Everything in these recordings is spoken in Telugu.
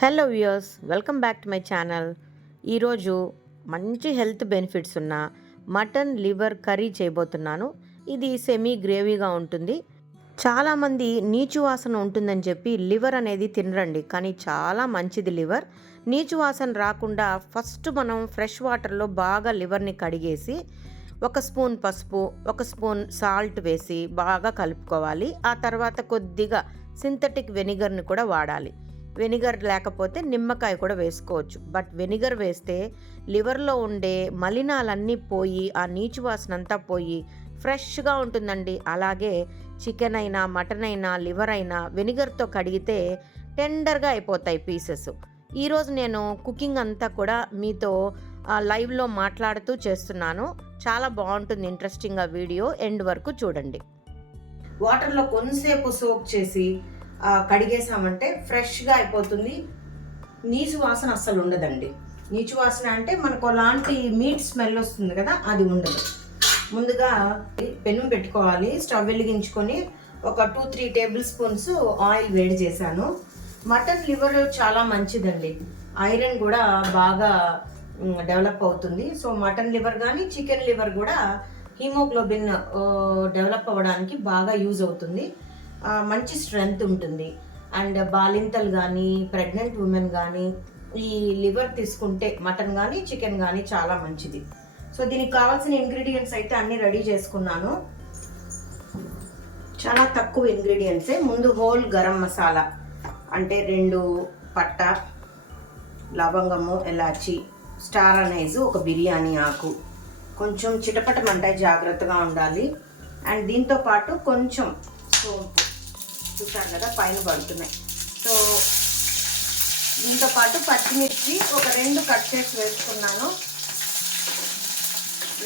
Hello viewers welcome back to my channel ఈరోజు మంచి హెల్త్ బెనిఫిట్స్ ఉన్న మటన్ లివర్ కర్రీ చేయబోతున్నాను. ఇది సెమీ గ్రేవీగా ఉంటుంది. చాలామంది నీచు వాసన ఉంటుందని చెప్పి లివర్ అనేది తినరండి. కానీ చాలా మంచిది లివర్. నీచు వాసన రాకుండా ఫస్ట్ మనం ఫ్రెష్ వాటర్లో బాగా లివర్ని కడిగేసి ఒక స్పూన్ పసుపు ఒక స్పూన్ సాల్ట్ వేసి బాగా కలుపుకోవాలి. ఆ తర్వాత కొద్దిగా సింథటిక్ వెనిగర్ని కూడా వాడాలి. వెనిగర్ లేకపోతే నిమ్మకాయ కూడా వేసుకోవచ్చు. బట్ వెనిగర్ వేస్తే లివర్లో ఉండే మలినాలన్నీ పోయి ఆ నీచు వాసన అంతా పోయి ఫ్రెష్గా ఉంటుందండి. అలాగే చికెన్ అయినా మటన్ అయినా లివర్ అయినా వెనిగర్తో కడిగితే టెండర్గా అయిపోతాయి పీసెస్. ఈరోజు నేను కుకింగ్ అంతా కూడా మీతో ఆ, లైవ్లో మాట్లాడుతూ చేస్తున్నాను. చాలా బాగుంటుంది ఇంట్రెస్టింగ్గా వీడియో. ఎండ్ వరకు చూడండి. వాటర్లో కొంతసేపు సోప్ చేసి కడిగేసామంటే ఫ్రెష్గా అయిపోతుంది. నీచు వాసన అస్సలు ఉండదండి. నీచు వాసన అంటే మనకు అలాంటి మీట్ స్మెల్ వస్తుంది కదా అది ఉండదు. ముందుగా పెను పెట్టుకోవాలి స్టవ్ వెలిగించుకొని ఒక two three tablespoons oil వేడి చేశాను. మటన్ లివర్ చాలా మంచిదండి. ఐరన్ కూడా బాగా డెవలప్ అవుతుంది. సో మటన్ లివర్ కానీ చికెన్ లివర్ కూడా హీమోగ్లోబిన్ డెవలప్ అవ్వడానికి బాగా యూజ్ అవుతుంది. మంచి స్ట్రెంగ్త్ ఉంటుంది. అండ్ బాలింతలు కానీ ప్రెగ్నెంట్ ఉమెన్ కానీ ఈ లివర్ తీసుకుంటే మటన్ కానీ చికెన్ కానీ చాలా మంచిది. సో దీనికి కావాల్సిన ఇంగ్రీడియంట్స్ అయితే అన్ని రెడీ చేసుకున్నాను. చాలా తక్కువ ఇంగ్రీడియంట్సే. ముందు హోల్ గరం మసాలా అంటే రెండు పట్ట లవంగము ఎలాచి స్టార్ అనైజ్ ఒక బిర్యానీ ఆకు. కొంచెం చిటపటమంటాయి జాగ్రత్తగా ఉండాలి. అండ్ దీంతో పాటు కొంచెం సోంపు. చూసారు కదా పైన పడుతున్నాయి. సో దీంతో పాటు పచ్చిమిర్చి ఒక రెండు కట్ చేసి వేసుకున్నాను.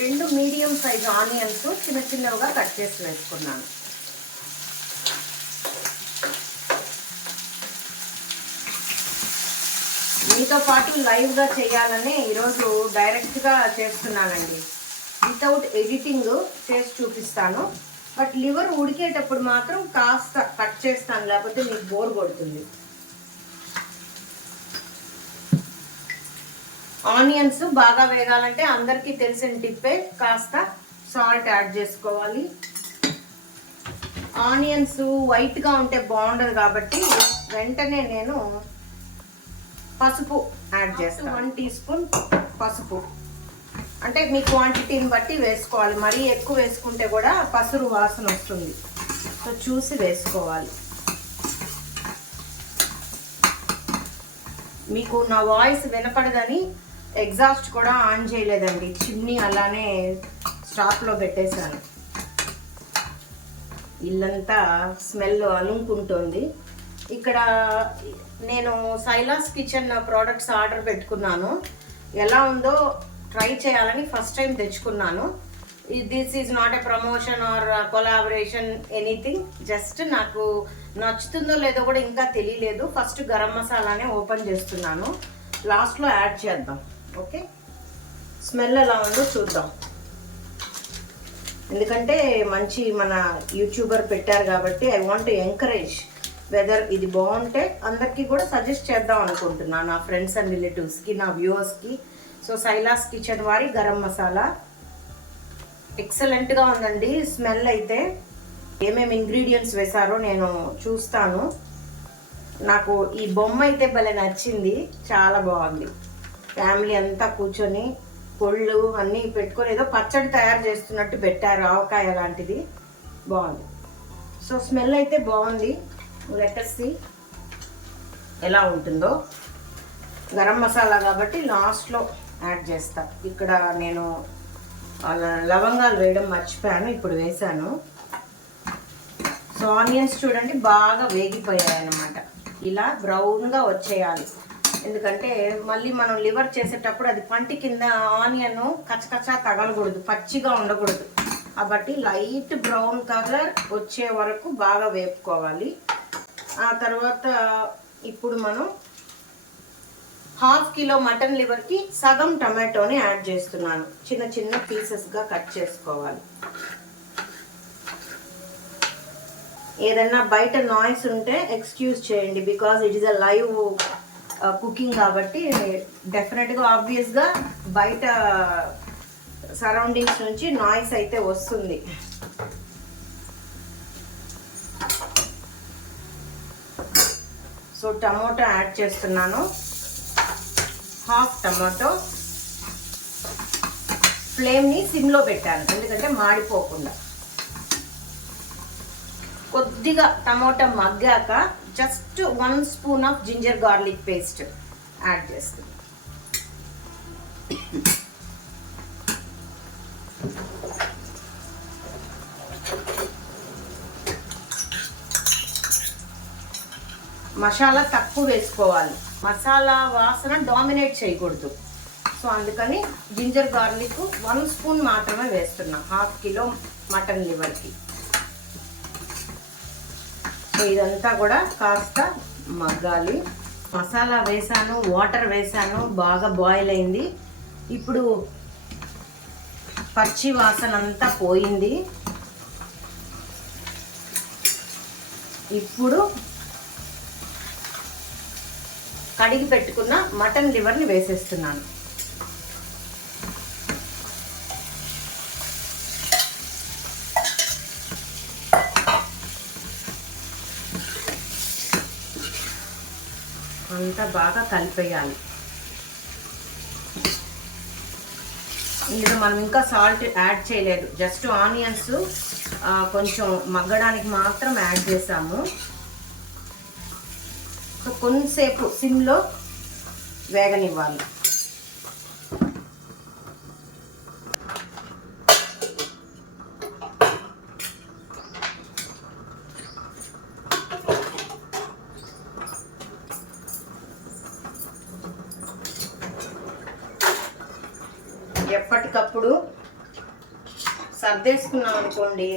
రెండు మీడియం సైజ్ ఆనియన్స్ చిన్న చిన్నవిగా కట్ చేసి వేసుకున్నాను. మీతో పాటు లైవ్గా చేయాలని ఈరోజు డైరెక్ట్గా చేస్తున్నానండి. వితౌట్ ఎడిటింగ్ చేసి చూపిస్తాను. బట్ లివర్ ఉడికేటప్పుడు మాత్రం కాస్త కట్ చేస్తాను లేకపోతే మీకు బోర్ కొడుతుంది. ఆనియన్స్ బాగా వేగాలంటే అందరికీ తెలిసిన టిప్పే కాస్త సాల్ట్ యాడ్ చేసుకోవాలి. ఆనియన్స్ వైట్గా ఉంటే బాగుండదు కాబట్టి వెంటనే నేను పసుపు యాడ్ చేస్తాను. వన్ టీ స్పూన్ పసుపు. అంటే మీ క్వాంటిటీని బట్టి వేసుకోవాలి. మరీ ఎక్కువ వేసుకుంటే కూడా పసురు వాసన వస్తుంది. సో చూసి వేసుకోవాలి. మీకు నా వాయిస్ వినపడదని ఎగ్జాస్ట్ కూడా ఆన్ చేయలేదండి. చిమ్నీ అలానే స్టాప్లో పెట్టేశాను. ఇల్లంతా స్మెల్ అలుముకుంటుంది. ఇక్కడ నేను సైలాస్ కిచెన్ ప్రోడక్ట్స్ ఆర్డర్ పెట్టుకున్నాను. ఎలా ఉందో ట్రై చేయాలని ఫస్ట్ టైం తెచ్చుకున్నాను. This is not a promotion or collaboration anything. Just నాకు నచ్చుతుందో లేదో కూడా ఇంకా తెలియలేదు. ఫస్ట్ గరం మసాలానే ఓపెన్ చేస్తున్నాను. లాస్ట్లో యాడ్ చేద్దాం. ఓకే? స్మెల్ ఎలా ఉందో చూద్దాం. ఎందుకంటే మంచి మన యూట్యూబర్ పెట్టారు కాబట్టి ఐ వాంట్ ఎంకరేజ్ వెదర్ ఇది బాగుంటే అందరికీ కూడా సజెస్ట్ చేద్దాం అనుకుంటున్నాను నా ఫ్రెండ్స్ అండ్ రిలేటివ్స్కి నా వ్యూవర్స్కి. సో సైలాస్ కిచెన్ వారి గరం మసాలా. ఎక్సలెంట్గా ఉందండి. స్మెల్ అయితే ఏమేమి ఇంగ్రీడియంట్స్ వేశారో నేను చూస్తాను. నాకు ఈ బొమ్మ అయితే భలే నచ్చింది. చాలా బాగుంది. ఫ్యామిలీ అంతా కూర్చొని కొళ్ళు అన్నీ పెట్టుకొని ఏదో పచ్చడి తయారు చేస్తున్నట్టు పెట్టారు. ఆవకాయ లాంటిది. బాగుంది. సో స్మెల్ అయితే బాగుంది. లెటర్సి ఎలా ఉంటుందో. గరం మసాలా కాబట్టి లాస్ట్లో యాడ్ చేస్తా. ఇక్కడ నేను లవంగాలు వేయడం మర్చిపోయాను ఇప్పుడు వేసాను సో ఆనియన్స్ చూడండి బాగా వేగిపోయాయన్నమాట. ఇలా బ్రౌన్గా వచ్చేయాలి. ఎందుకంటే మళ్ళీ మనం లివర్ చేసేటప్పుడు అది పంటి కింద ఆనియన్ కచ్చకచ్చా తగలకూడదు పచ్చిగా ఉండకూడదు. కాబట్టి లైట్ బ్రౌన్ కలర్ వచ్చే వరకు బాగా వేపుకోవాలి. ఆ తర్వాత ఇప్పుడు మనం హాఫ్ కిలో మటన్ లివర్కి సగం టమాటోని యాడ్ చేస్తున్నాను. చిన్న చిన్న పీసెస్గా కట్ చేసుకోవాలి. ఏదన్నా బయట నాయిస్ ఉంటే ఎక్స్క్యూజ్ చేయండి because it is a live cooking కాబట్టి డెఫినెట్గా ఆబ్వియస్గా బయట సరౌండింగ్స్ నుంచి నాయిస్ అయితే వస్తుంది. సో టమోటా యాడ్ చేస్తున్నాను. హాఫ్ టమాటో ఫ్లేమ్ని సిమ్లో పెట్టాను ఎందుకంటే మాడిపోకుండా. కొద్దిగా టమాటా మగ్గాక just one spoon of ginger garlic paste add చేస్తుంది మసాలా తక్కువ వేసుకోవాలి. మసాలా వాసన డామినేట్ చేయకూడదు. సో అందుకని జింజర్ గార్లిక్ వన్ స్పూన్ మాత్రమే వేస్తున్నాం. హాఫ్ కిలో మటన్ లివర్కి సో ఇదంతా కూడా కాస్త మగ్గాలి. మసాలా వేసాను వాటర్ వేసాను బాగా బాయిల్ అయింది. ఇప్పుడు పచ్చి వాసన అంతా పోయింది. ఇప్పుడు కడిగి పెట్టుకున్న మటన్ లివర్ని వేసేస్తున్నాను. అంతా బాగా కలిపేయాలి. ఇందులో మనం ఇంకా సాల్ట్ యాడ్ చేయలేదు. జస్ట్ ఆనియన్స్ కొంచెం మగ్గడానికి మాత్రం యాడ్ చేసాము. కొంతసేపు సిమ్లో వేగనివ్వాలి. ఎప్పటికప్పుడు సర్దేసుకున్నాం అనుకోండి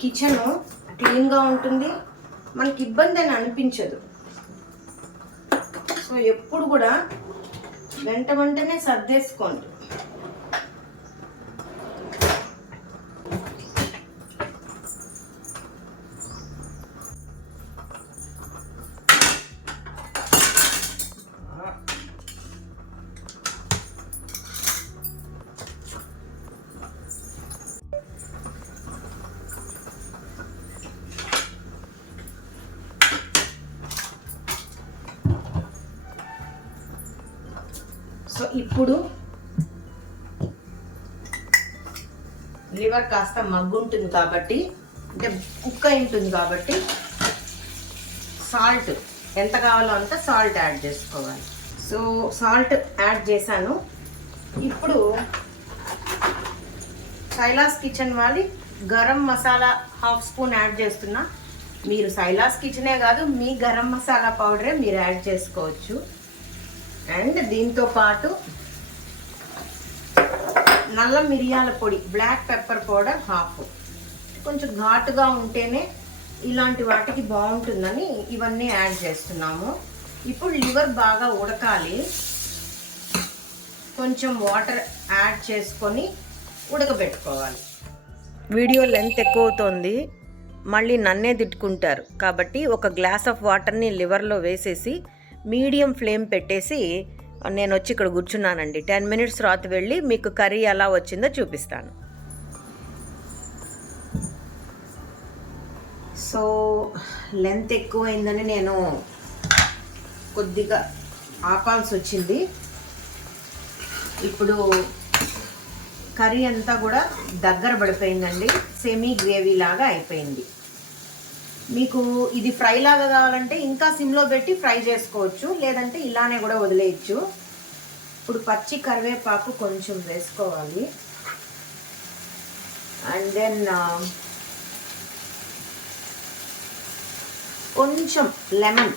కిచెను క్లీన్గా ఉంటుంది మనకి ఇబ్బంది అని అనిపించదు. సో ఎప్పుడు కూడా వెంట వెంటనే సర్దేసుకోండి సో ఇప్పుడు లివర్ కాస్త మగ్గుంటుంది కాబట్టి అంటే కుక్క ఉంటుంది కాబట్టి సాల్ట్ ఎంత కావాలో అంత సాల్ట్ యాడ్ చేసుకోవాలి. సో సాల్ట్ యాడ్ చేశాను. ఇప్పుడు Silas kitchen వాళ్ళి garam masala half spoon add చేస్తున్నా. మీరు సైలాస్ కిచెనే కాదు మీ గరం మసాలా పౌడరే మీరు యాడ్ చేసుకోవచ్చు. అండ్ దీంతో పాటు నల్ల మిరియాల పొడి బ్లాక్ పెప్పర్ పౌడర్ హాఫ్ కొంచెం ఘాటుగా ఉంటేనే ఇలాంటి వాటికి బాగుంటుందని ఇవన్నీ యాడ్ చేస్తున్నాము. ఇప్పుడు లివర్ బాగా ఉడకాలి. కొంచెం వాటర్ యాడ్ చేసుకొని ఉడకబెట్టుకోవాలి. వీడియో లెంత్ ఎక్కువ అవుతోంది మళ్ళీ నన్నే తిట్టుకుంటారు. కాబట్టి ఒక గ్లాస్ ఆఫ్ వాటర్ని లివర్లో వేసేసి మీడియం ఫ్లేమ్ పెట్టేసి నేను వచ్చి ఇక్కడ కూర్చున్నానండి. టెన్ మినిట్స్ తర్వాత వెళ్ళి మీకు కర్రీ ఎలా వచ్చిందో చూపిస్తాను. సో లెంత్ ఎక్కువైందని నేను కొద్దిగా ఆపాల్సి వచ్చింది. ఇప్పుడు కర్రీ అంతా కూడా దగ్గర పడిపోయిందండి. సెమీ గ్రేవీ లాగా అయిపోయింది. మీకు ఇది ఫ్రై లాగా కావాలంటే ఇంకా సిమ్లో పెట్టి ఫ్రై చేసుకోవచ్చు లేదంటే ఇలానే కూడా వదిలేయచ్చు. ఇప్పుడు పచ్చి కరివేపాకు కొంచెం వేసుకోవాలి. అండ్ దెన్ uh, కొంచెం లెమన్.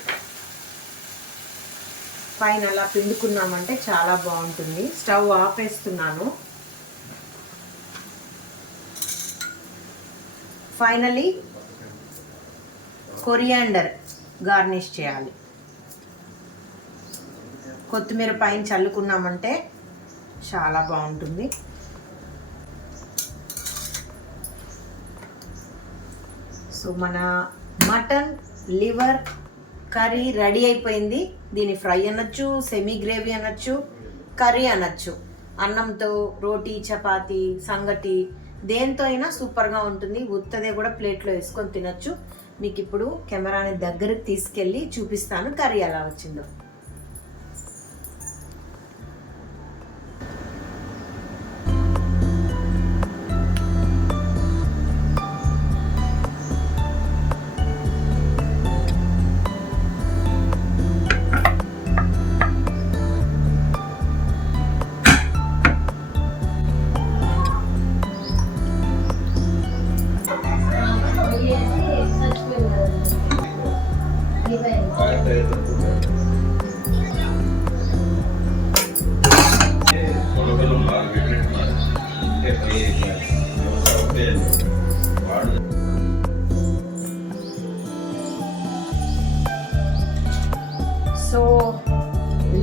పైన అలా పిండుకున్నామంటే చాలా బాగుంటుంది. స్టవ్ ఆపేస్తున్నాను. ఫైనలీ కొరియాండర్ గార్నిష్ చేయాలి. కొత్తిమీర పైన చల్లుకున్నామంటే చాలా బాగుంటుంది. సో మన మటన్ లివర్ కర్రీ రెడీ అయిపోయింది. దీని ఫ్రై అనొచ్చు సెమీ గ్రేవీ అనొచ్చు కర్రీ అనొచ్చు. అన్నంతో రోటీ చపాతి సంగటి దేంతో అయినా సూపర్గా ఉంటుంది. ఉత్తదే కూడా ప్లేట్లో వేసుకొని తినొచ్చు. మీకు ఇప్పుడు కెమెరాని దగ్గరకు తీసుకెళ్ళి చూపిస్తాను. కర్రీ ఎలా వచ్చిందో.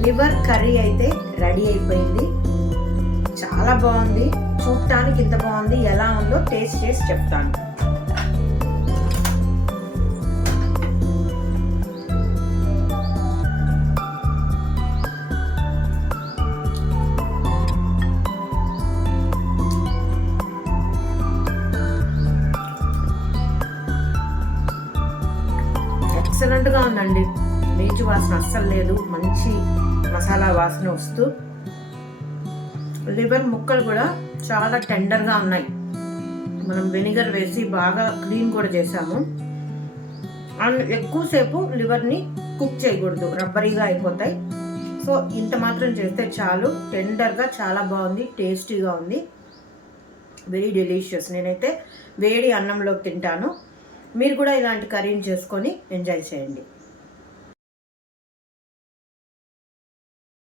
లివర్ కర్రీ అయితే రెడీ అయిపోయింది. చాలా బాగుంది. చూడటానికి ఇంత బాగుంది. ఎలా ఉందో టేస్ట్ చేసి చెప్తాను. ఎక్సలెంట్గా ఉందండి. నీచు వాసన అస్సలు లేదు. మంచి మసాలా వాసన వస్తూ లివర్ ముక్కలు కూడా చాలా టెండర్గా ఉన్నాయి. మనం వెనిగర్ వేసి బాగా క్లీన్ కూడా చేసాము అండ్ ఎక్కువసేపు లివర్ని కుక్ చేయకూడదు. రబ్బరీగా అయిపోతాయి. సో ఇంత మాత్రం చేస్తే చాలు. టెండర్గా చాలా బాగుంది టేస్టీగా ఉంది. Very delicious. నేనైతే వేడి అన్నంలోకి తింటాను. మీరు కూడా ఇలాంటి కర్రీని చేసుకొని ఎంజాయ్ చేయండి.